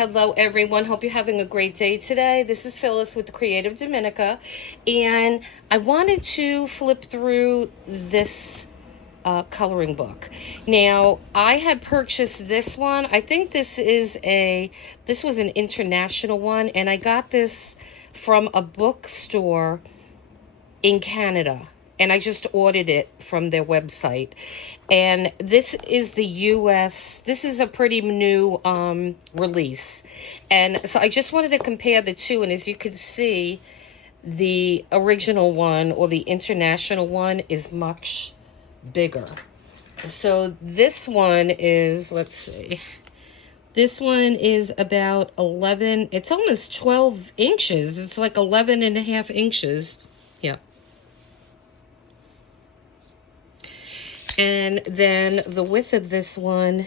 Hello everyone, hope you're having a great day today. This is Phyllis with the Creative Domenica, and I wanted to flip through this coloring book. Now, I had purchased this one. I think this was an international one, and I got this from a bookstore in Canada. And I just ordered it from their website. And this is the US, this is a pretty new release. And so I just wanted to compare the two. And as you can see, the original one or the international one is much bigger. So this one is, let's see. This one is about 11, it's almost 12 inches. It's like 11 and a half inches. Yeah. And then the width of this one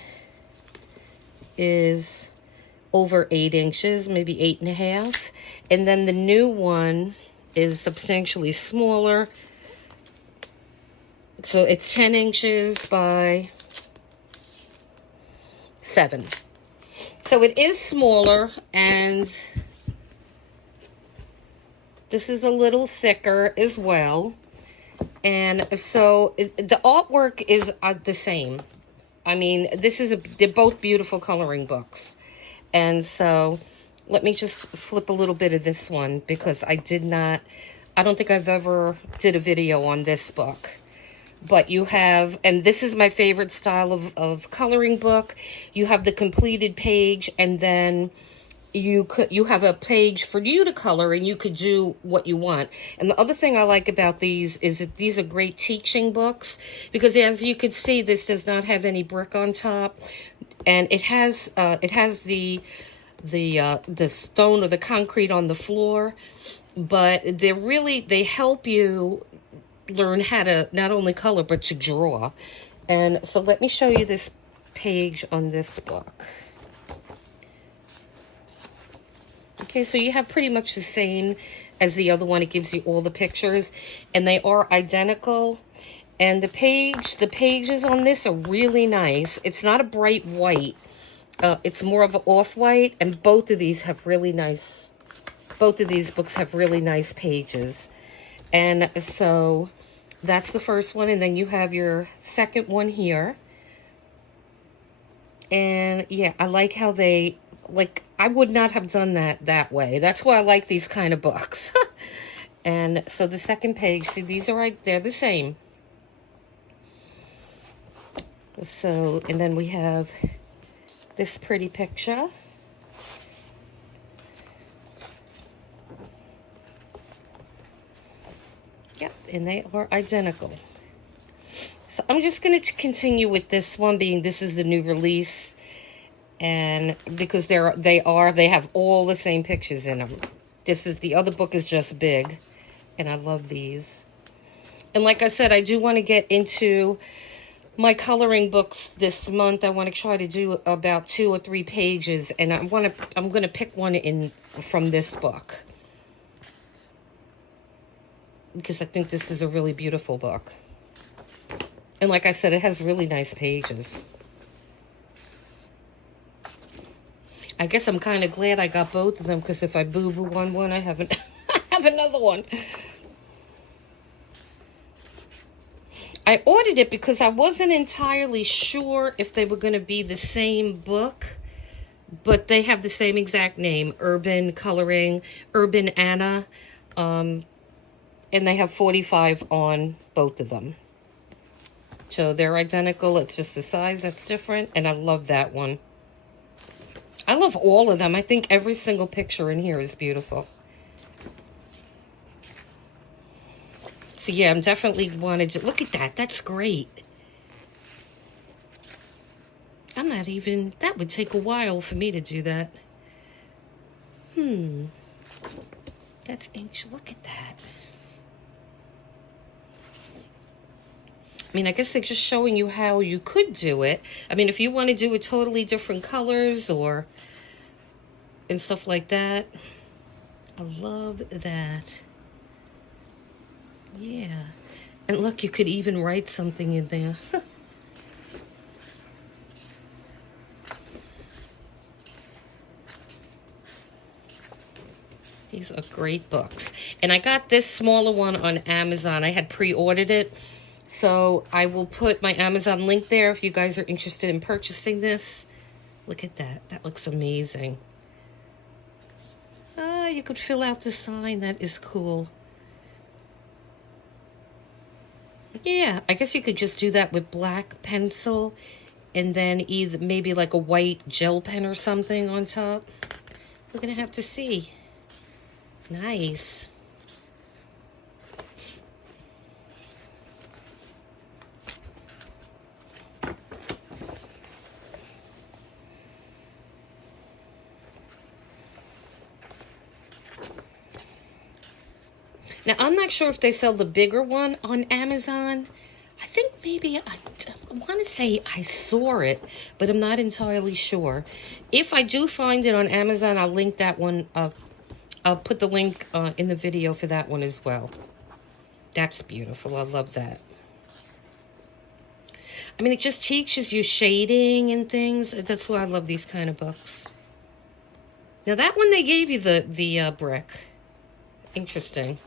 is over 8 inches, maybe 8.5. And then the new one is substantially smaller. So it's 10 inches by 7. So it is smaller, and this is a little thicker as well. And so the artwork is the same. I mean, they're both beautiful coloring books. And so let me just flip a little bit of this one, because I don't think I've ever did a video on this book. But you have, and this is my favorite style of coloring book. You have the completed page, and then you have a page for you to color, and you could do what you want. And the other thing I like about these is that these are great teaching books, because as you can see, this does not have any brick on top, and it has the stone or the concrete on the floor. But they help you learn how to not only color but to draw. And so let me show you this page on this book. Okay, so you have pretty much the same as the other one. It gives you all the pictures, and they are identical. And the pages on this are really nice. It's not a bright white. It's more of an off-white, and both of these books have really nice pages. And so that's the first one, and then you have your second one here. And yeah, I like how I would not have done that way. That's why I like these kind of books. And so the second page, see, these are they're the same. So, and then we have this pretty picture. Yep, and they are identical. So I'm just going to continue with this one, this is the new release. And because they have all the same pictures in them. The other book is just big, and I love these. And like I said, I do want to get into my coloring books this month. I want to try to do about 2 or 3 pages, and I'm going to pick one from this book, because I think this is a really beautiful book. And like I said, it has really nice pages. I guess I'm kind of glad I got both of them, because if I boo-boo on one, I have another one. I ordered it because I wasn't entirely sure if they were going to be the same book, but they have the same exact name, Urban Coloring, Urban Anna, and they have 45 on both of them. So they're identical. It's just the size that's different, and I love that one. I love all of them. I think every single picture in here is beautiful. So yeah, I'm definitely wanted to look at that. That's great. That would take a while for me to do that. That's ancient. Look at that. I mean, I guess they're just showing you how you could do it. I mean, if you want to do it totally different colors and stuff like that. I love that. Yeah. And look, you could even write something in there. These are great books. And I got this smaller one on Amazon. I had pre-ordered it. So I will put my Amazon link there if you guys are interested in purchasing this. Look at that. That looks amazing. Ah, you could fill out the sign. That is cool. Yeah, I guess you could just do that with black pencil and then either maybe like a white gel pen or something on top. We're going to have to see. Nice. Now, I'm not sure if they sell the bigger one on Amazon. I think maybe, I want to say I saw it, but I'm not entirely sure. If I do find it on Amazon, I'll link that one up. I'll put the link in the video for that one as well. That's beautiful. I love that. I mean, it just teaches you shading and things. That's why I love these kind of books. Now, that one, they gave you the brick. Interesting.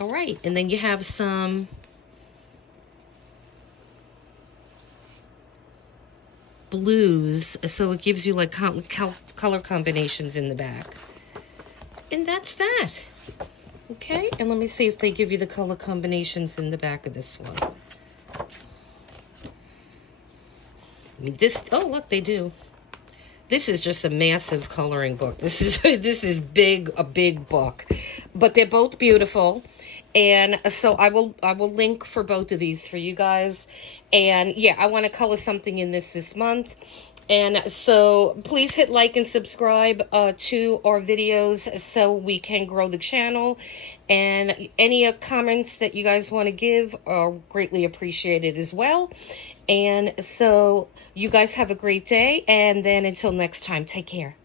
All right, and then you have some blues, so it gives you like color combinations in the back. And that's that. Okay, and let me see if they give you the color combinations in the back of this one. I mean, this, oh, look, they do. This is just a massive coloring book. This is big, a big book. But they're both beautiful. And so I will link for both of these for you guys. And yeah, I want to color something in this month. And so please hit like and subscribe to our videos so we can grow the channel. And any comments that you guys want to give are greatly appreciated as well. And so you guys have a great day. And then until next time, take care.